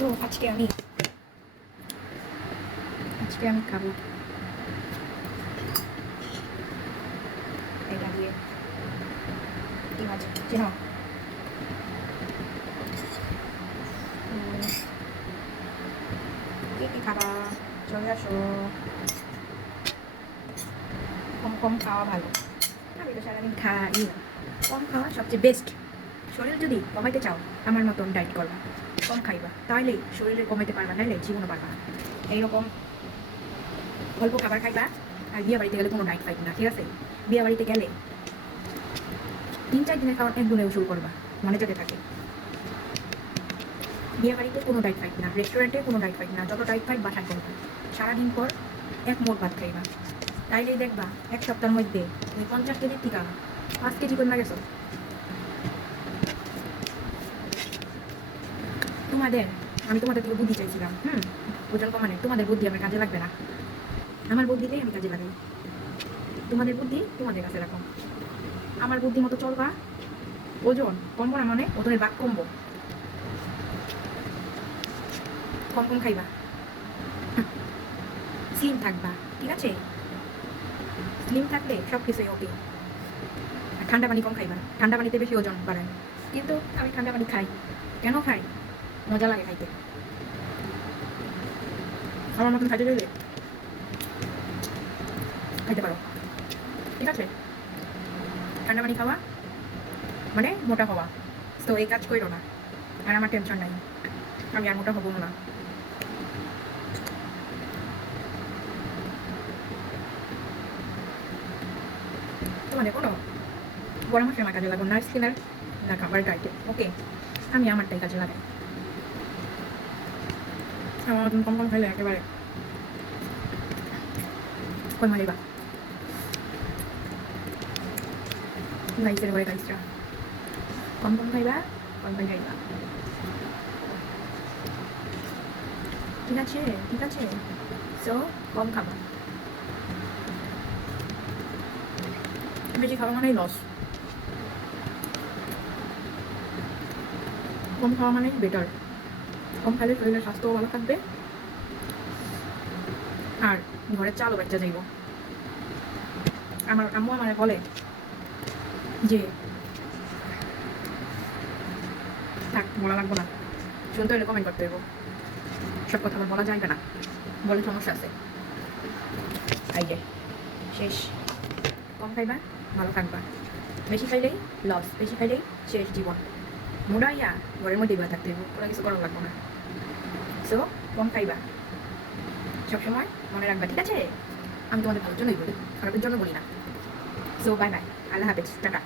তো আজকে আমি খাবো এটা দিয়ে কি মাছ চেনো কি খাবা চলে আসো কম কম খাওয়া ভালো আমি তো সারাদিন খাই কম খাওয়া সবচেয়ে বেস্ট শরীর যদি কমাইতে চাও আমার মতন ডায়েট করবা কম খাইবা তাহলেই শরীরে কমাইতে পারবা নাহলে জীবনও পারবা না এইরকম অল্প খাবার খাইবা আর বিয়ে বাড়িতে গেলে কোনো ডায়েট ফাইট না ঠিক আছে বিয়ে বাড়িতে গেলে 3-4 দিনের খাবার একদিনেও শুরু করবা মনে যাতে থাকে বিয়ে বাড়িতে কোনো ডায়েট ফাইট না রেস্টুরেন্টে কোনো ডায়েট ফাইট না যত ডায়েট ফাইট বাসায় করবা সারাদিন পর এক মোট ভাত খাইবা তাইলেই দেখবা এক সপ্তাহের মধ্যে তুমি 50 কেজির টিকা 5 কেজি কমে গেছো আমি তোমাদের থেকে বুদ্ধি চাইছিলাম ওজন কমানে তোমাদের বুদ্ধি আমার কাজে লাগবে না আমার বুদ্ধিতেই আমি কাজে লাগাই তোমাদের বুদ্ধি তোমাদের কাছে রাখো আমার বুদ্ধি মতো চলবা ওজন কমবো না মানে ওজনের ভাগ কমবো কম কম খাইবা স্লিম থাকবা ঠিক আছে স্লিম থাকলে সব কিছুই ওকে আর ঠান্ডা পানি কম খাইবা ঠান্ডা পানিতে বেশি ওজন বাড়ায় কিন্তু আমি ঠান্ডা পানি খাই কেন খাই মজা লাগে খাইতে আমার মতন খাইতে চাইলে খাইতে পারো ঠিক আছে ঠান্ডা পানি খাওয়া মানে মোটা হওয়া তো এই কাজ করো না আর আমার টেনশন নাই আমি আর মোটা হবো না তোমাদের কোনো পরামর্শ আমার কাজে লাগো নার্স কেনার না খাবার ডায়েটে ওকে আমি আমারটাই কাজে লাগাই আমার মতন কম কম খাইলে একেবারে কই মারিবা গাইসের ঘরে গাইসরা কম কম খাইবা কম কম খাইবা ঠিক আছে সো কম খাবা বেশি খাওয়া মানেই লস কম খাওয়া মানেই বেটার কম খাইলে শরীরের স্বাস্থ্যও ভালো থাকবে আর ঘরের চালও বাচ্চা যাইব আমার আম্মু আমার বলে যে থাক বলা লাগবো না শুনতে হলে কমেন্ট করতে হইব সব কথা আবার বলা যাইবে না বলে সমস্যা আছে আই যে শেষ কম খাইবা ভালো থাকবা বেশি খাইলেই লস বেশি খাইলেই শেষ জীবন মোড়াইয়া ঘরের মধ্যে বা থাকতে হইব কোনো কিছু করা লাগবো না সো কম খাইবা সবসময় মনে রাখবা ঠিক আছে আমি তোমাদের ভালোর জন্যই বলি খারাপের জন্য বলি না সো বাই বাই আল্লাহ হাফেজ টাটা